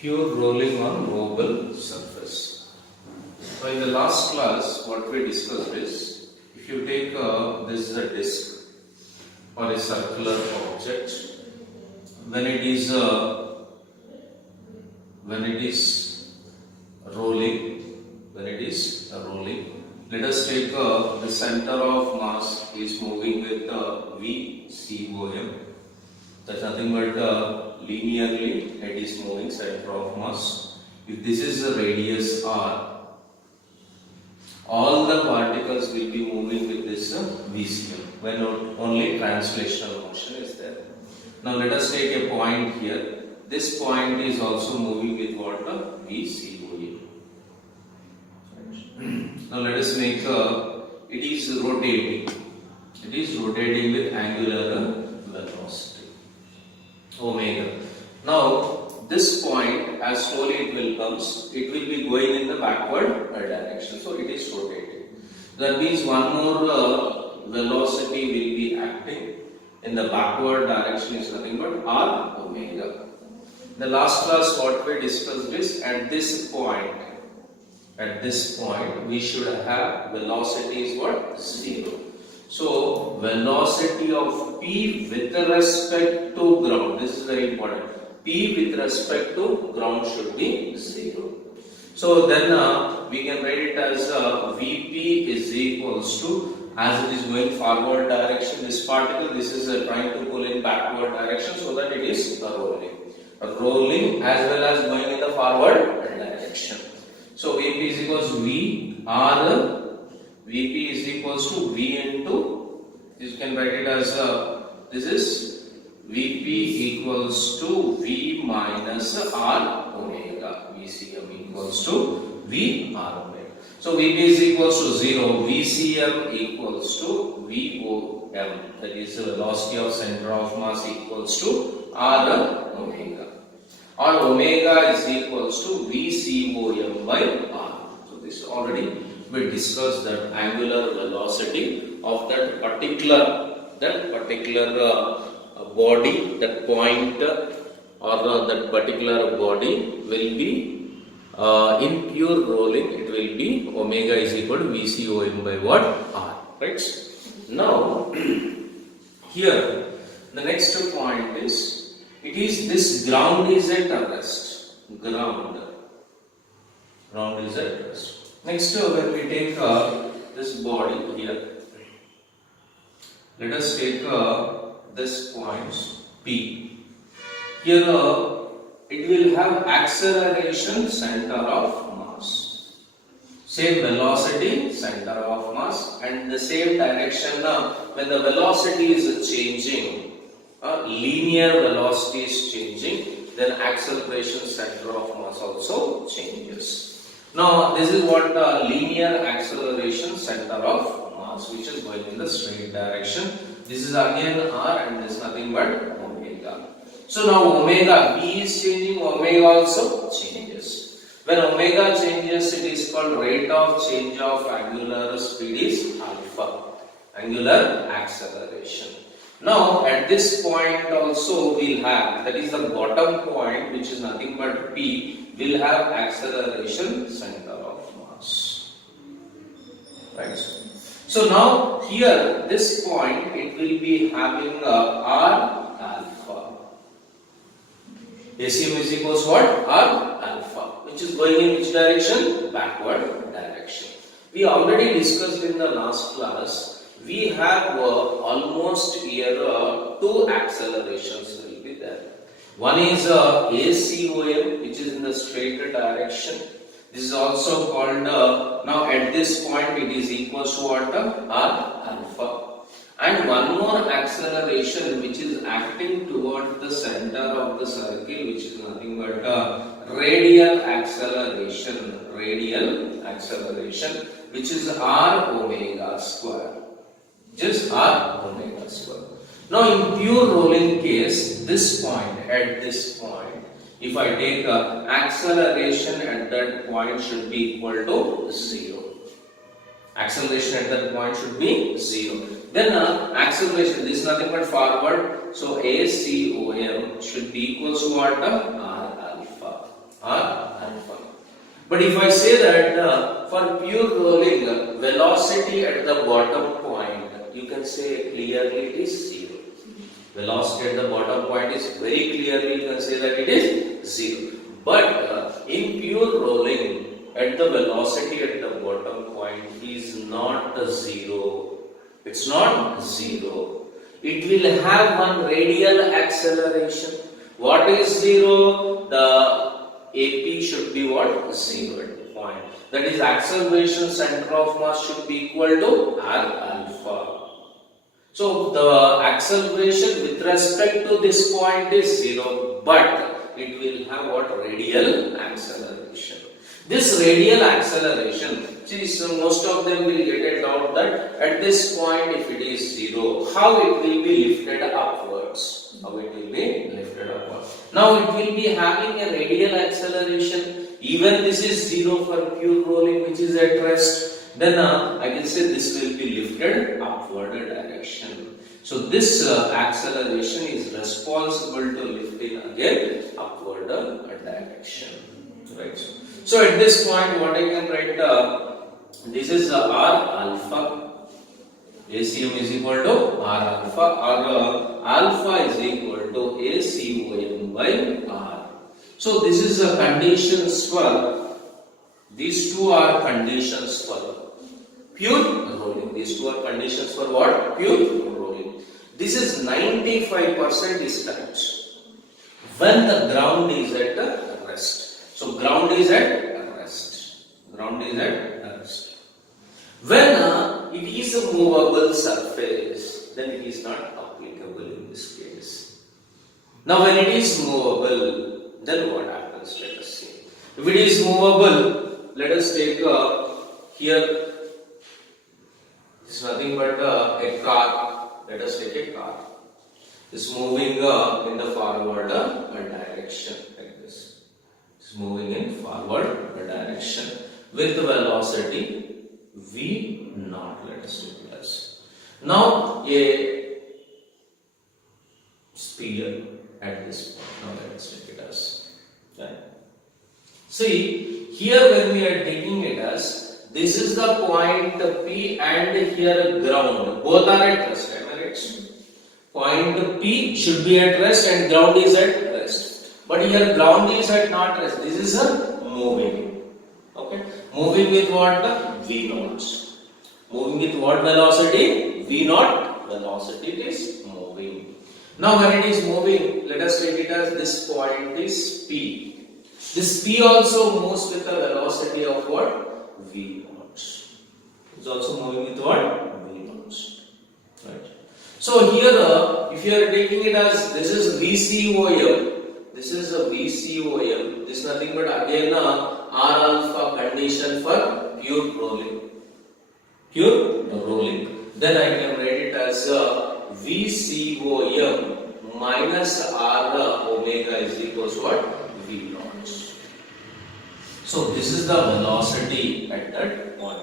Pure rolling on movable surface. So in the last class, what we discussed is, if you take this is a disc or a circular object, when it is rolling, let us take the center of mass is moving with VCOM. That's nothing but linearly it is moving center of mass. If this is the radius r, all the particles will be moving with this VCM when only translational motion is there. Now let us take a point here. This point is also moving with what? VCOM. Now let us make it is rotating. It is rotating with angular velocity omega. Now this point, as slowly it will comes, it will be going in the backward direction. So it is rotating. That means one more velocity will be acting in the backward direction is nothing but r omega. The last class what we discussed is at this point we should have velocity is what? 0. So velocity of P with respect to ground, this is very important. P with respect to ground should be 0. So then we can write it as Vp is equals to, as it is going forward direction, this particle, this is trying to pull in backward direction, so that it is rolling as well as going in the forward direction. So Vp is equals to V R, Vp is equals to V into, you can write it as this is Vp equals to V minus R omega, VCM equals to V R omega. So Vp is equals to 0, VCM equals to VOM, that is the velocity of center of mass equals to R omega. Or omega is equals to VCOM by R. So this already we discussed that angular velocity of that particular body, that point or that particular body will be in pure rolling, it will be omega is equal to VCOM by what? R. Right? Now here the next point is, it is this ground is at rest. Ground is at rest. Next, when we take this body here, let us take this point P. Here it will have acceleration center of mass, same velocity center of mass, and the same direction. When the velocity is changing, linear velocity is changing, then acceleration center of mass also changes. Now this is what linear acceleration center of mass, which is going in the straight direction. This is again r and this is nothing but omega. So now omega, B is changing, omega also changes. When omega changes, it is called rate of change of angular speed is alpha, angular acceleration. Now at this point also we'll have, that is the bottom point, which is nothing but P, will have acceleration center of mass. Right? So now here this point it will be having R alpha. ACM is equals to what? R alpha, which is going in which direction? Backward direction. We already discussed in the last class. We have almost here two accelerations will be there. One is ACOM, which is in the straight direction. This is also called, now at this point it is equals to what? R alpha. And one more acceleration which is acting towards the center of the circle, which is nothing but radial acceleration, which is R omega square. Just R omega square. Now in pure rolling case, this point, at this point, if I take acceleration at that point should be equal to 0. Acceleration at that point should be 0. Then acceleration, this is nothing but forward. So ACOM should be equal to what? R alpha. R alpha. But if I say that for pure rolling, velocity at the bottom point, you can say clearly it is 0. Velocity at the bottom point is very clearly, you can say that it is 0. But in pure rolling, at the velocity at the bottom point is not 0. It's not 0. It will have one radial acceleration. What is 0? The AP should be what? 0 at the point. That is, acceleration center of mass should be equal to R alpha. So the acceleration with respect to this point is 0, but it will have what? Radial acceleration. This radial acceleration, see, so most of them will get a doubt that at this point if it is 0, how it will be lifted upwards? How it will be lifted upwards? Now it will be having a radial acceleration. Even this is 0 for pure rolling, which is at rest. Then I can say this will be lifted upward direction. So this acceleration is responsible to lifting again upward direction. Right. So at this point, what I can write? This is R alpha. ACM is equal to R alpha, or alpha is equal to ACOM by R. So this is a conditions for, these two are conditions for pure rolling. These two are conditions for what? Pure rolling. This is 95% is correct when the ground is at rest. So ground is at rest. Ground is at rest. When it is a movable surface, then it is not applicable in this case. Now when it is movable, then what happens? Let us see. If it is movable, let us take here. It's nothing but a car. Let us take a car. It's moving in the forward direction like this. It's moving in forward direction with velocity V naught. Let us take it as. Now a sphere at this point. Now let us take it as. Right. See, here when we are taking it as, this is the point P and here ground. Both are at rest. Am I right? Point P should be at rest and ground is at rest. But here ground is at not rest. This is a moving. Okay. Moving with what? V naught. Moving with what velocity? V naught. Velocity it is moving. Now when it is moving, let us take it as this point is P. This P also moves with a velocity of what? V naught. It's also moving with what? V naught. Right. So here, if you are taking it as this is VCOM, this is a VCOM. This is nothing but again R alpha condition for pure rolling. Pure rolling. Then I can write it as VCOM minus R omega is equals to what? V naught. So this is the velocity at that point.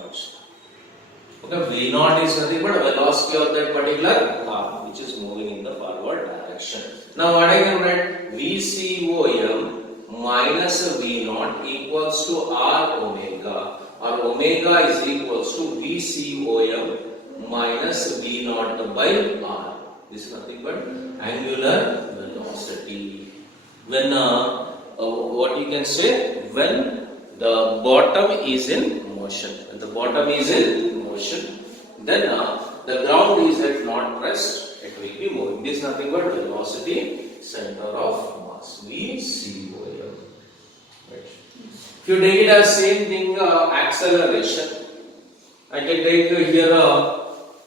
Okay, V naught is nothing but velocity of that particular car which is moving in the forward direction. Now what I can write? VCOM minus V naught equals to R omega, or omega is equals to VCOM minus V naught by R. This is nothing but angular velocity. When what you can say, when the bottom is in motion. When the bottom is in motion, then the ground is at not rest. It will be moving. This is nothing but velocity center of mass. VCOM. Right. If you take it as same thing, acceleration. I can take here.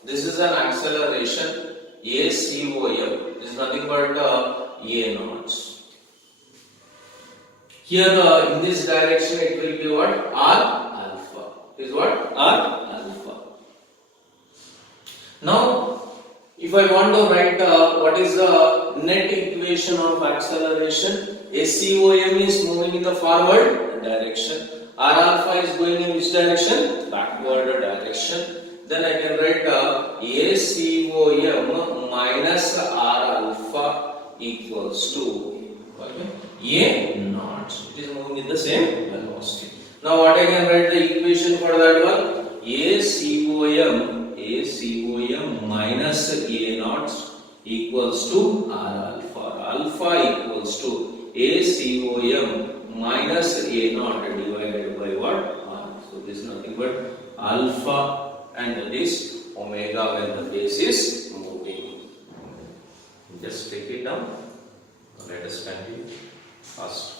This is an acceleration. ACOM. This is nothing but A naught. Here in this direction it will be what? R alpha. Is what? R alpha. Now if I want to write what is the net equation of acceleration, ACOM is moving in the forward direction, R alpha is going in which direction? Backward direction. Then I can write ACOM minus R alpha equals to A naught. It is moving with the same velocity. Now what I can write the equation for that one? ACOM minus A naught equals to R alpha. Alpha equals to ACOM minus A naught divided by what? R. So this is nothing but alpha and that is omega when the base is moving. Just take it down. Let us continue fast.